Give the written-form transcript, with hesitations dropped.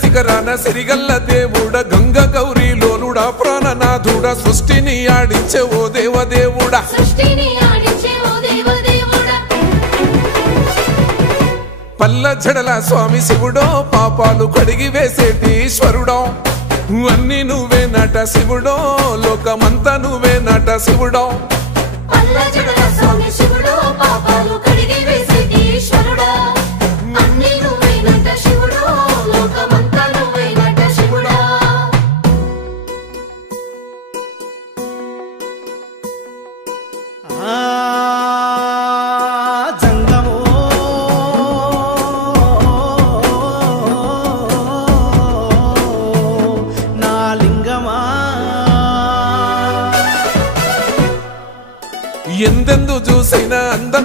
శిఖరాన సిరిగల్ల దేవుడ గంగ గౌరీ లోలుడా ప్రాణనాథుడ సృష్టిని ఆడించే ఓ దేవదేవుడా పల్ల జడల స్వామి శివుడో పాపాలు కడిగి వేసేటి ఈశ్వరుడో అన్ని నువ్వే నట శివుడో లోకమంతా నువ్వే నట శివుడో పల్ల జడల స్వామి శివుడో పాపాలు కడిగి వేసేటి ఈశ్వరుడా అన్ని నువ్వే నట శివుడో లోకమంతా నువ్వే నట శివుడా ఎందెందు చూసైనా అందం